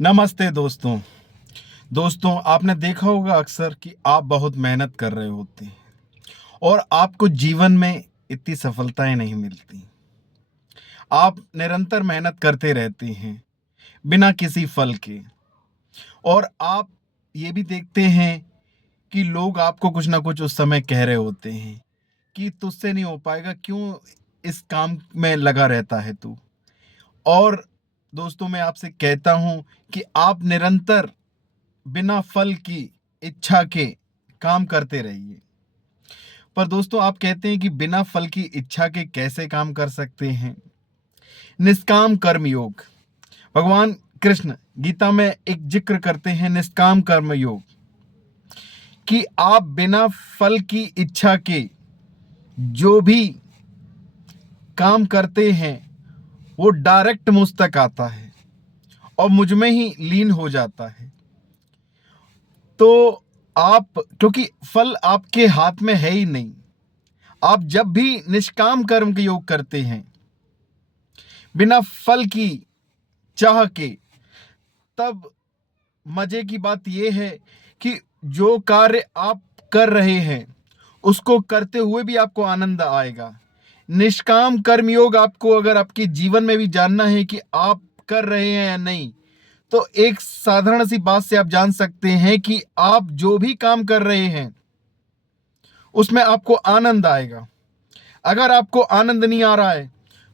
नमस्ते दोस्तों। आपने देखा होगा अक्सर कि आप बहुत मेहनत कर रहे होते हैं और आपको जीवन में इतनी सफलताएं नहीं मिलती। आप निरंतर मेहनत करते रहते हैं बिना किसी फल के, और आप ये भी देखते हैं कि लोग आपको कुछ ना कुछ उस समय कह रहे होते हैं कि तुझसे नहीं हो पाएगा, क्यों इस काम में लगा रहता है तू। और दोस्तों, मैं आपसे कहता हूं कि आप निरंतर बिना फल की इच्छा के काम करते रहिए। पर दोस्तों, आप कहते हैं कि बिना फल की इच्छा के कैसे काम कर सकते हैं? निष्काम कर्म योग। भगवान कृष्ण गीता में एक जिक्र करते हैं निष्काम कर्म योग, कि आप बिना फल की इच्छा के जो भी काम करते हैं वो डायरेक्ट मुझ तक आता है और मुझ में ही लीन हो जाता है। तो आप, क्योंकि फल आपके हाथ में है ही नहीं, आप जब भी निष्काम कर्म के योग करते हैं बिना फल की चाह के, तब मजे की बात यह है कि जो कार्य आप कर रहे हैं उसको करते हुए भी आपको आनंद आएगा। निष्काम कर्म योग आपको अगर आपके जीवन में भी जानना है कि आप कर रहे हैं या नहीं, तो एक साधारण सी बात से आप जान सकते हैं कि आप जो भी काम कर रहे हैं उसमें आपको आनंद आएगा। अगर आपको आनंद नहीं आ रहा है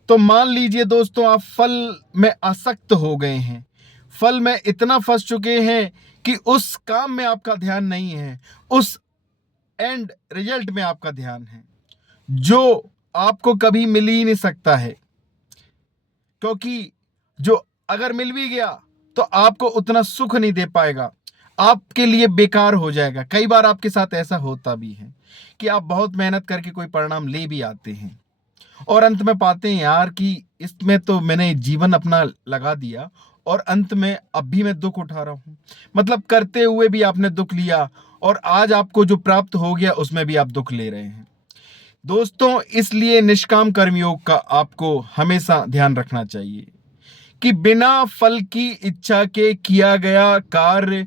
तो मान लीजिए दोस्तों, आप फल में आसक्त हो गए हैं, फल में इतना फंस चुके हैं कि उस काम में आपका ध्यान नहीं है, उस एंड रिजल्ट में आपका ध्यान है, जो आपको कभी मिल ही नहीं सकता है। क्योंकि जो अगर मिल भी गया तो आपको उतना सुख नहीं दे पाएगा, आपके लिए बेकार हो जाएगा। कई बार आपके साथ ऐसा होता भी है कि आप बहुत मेहनत करके कोई परिणाम ले भी आते हैं और अंत में पाते हैं यार कि इसमें तो मैंने जीवन अपना लगा दिया और अंत में अब भी मैं दुख उठा रहा हूं। मतलब करते हुए भी आपने दुख लिया और आज आपको जो प्राप्त हो गया उसमें भी आप दुख ले रहे हैं। दोस्तों, इसलिए निष्काम कर्मयोग का आपको हमेशा ध्यान रखना चाहिए कि बिना फल की इच्छा के किया गया कार्य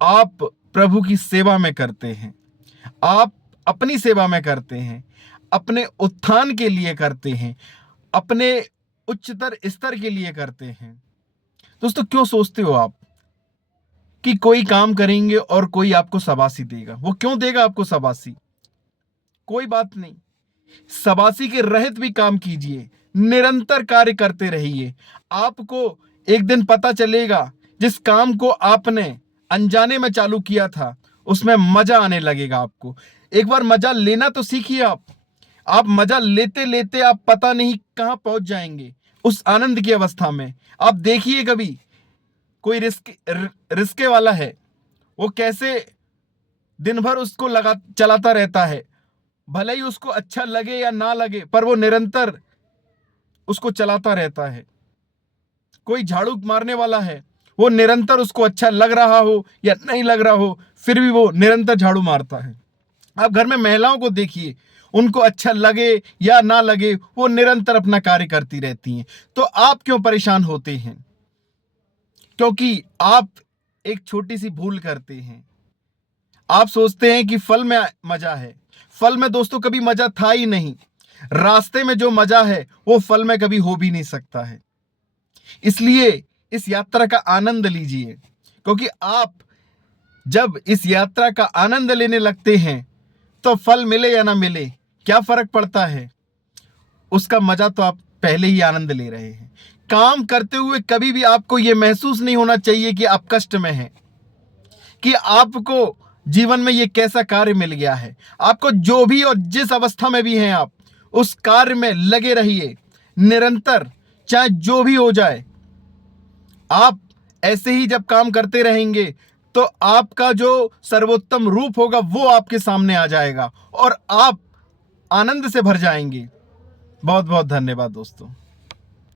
आप प्रभु की सेवा में करते हैं, आप अपनी सेवा में करते हैं, अपने उत्थान के लिए करते हैं, अपने उच्चतर स्तर के लिए करते हैं। दोस्तों, क्यों सोचते हो आप कि कोई काम करेंगे और कोई आपको शाबाशी देगा? वो क्यों देगा आपको शाबाशी? कोई बात नहीं, शाबाशी के रहित भी काम कीजिए, निरंतर कार्य करते रहिए। आपको एक दिन पता चलेगा, जिस काम को आपने अनजाने में चालू किया था उसमें मजा आने लगेगा आपको। एक बार मजा लेना तो सीखिए आप मजा लेते लेते आप पता नहीं कहां पहुंच जाएंगे उस आनंद की अवस्था में। आप देखिए, कभी कोई रिस्के वाला है, वो कैसे दिन भर उसको लगा चलाता रहता है, भले ही उसको अच्छा लगे या ना लगे, पर वो निरंतर उसको चलाता रहता है। कोई झाड़ू मारने वाला है, वो निरंतर, उसको अच्छा लग रहा हो या नहीं लग रहा हो, फिर भी वो निरंतर झाड़ू मारता है। आप घर में महिलाओं को देखिए, उनको अच्छा लगे या ना लगे वो निरंतर अपना कार्य करती रहती हैं। तो आप क्यों परेशान होते हैं? क्योंकि आप एक छोटी सी भूल करते हैं। आप सोचते हैं कि फल में मजा है। फल में दोस्तों कभी मजा था ही नहीं। रास्ते में जो मजा है वो फल में कभी हो भी नहीं सकता है। इसलिए इस यात्रा का आनंद लीजिए, क्योंकि आप जब इस यात्रा का आनंद लेने लगते हैं तो फल मिले या ना मिले क्या फर्क पड़ता है, उसका मजा तो आप पहले ही आनंद ले रहे हैं। काम करते हुए कभी भी आपको यह महसूस नहीं होना चाहिए कि आप कष्ट में हैं, कि आपको जीवन में यह कैसा कार्य मिल गया है। आपको जो भी और जिस अवस्था में भी हैं, आप उस कार्य में लगे रहिए निरंतर, चाहे जो भी हो जाए। आप ऐसे ही जब काम करते रहेंगे तो आपका जो सर्वोत्तम रूप होगा वो आपके सामने आ जाएगा और आप आनंद से भर जाएंगे। बहुत बहुत धन्यवाद दोस्तों।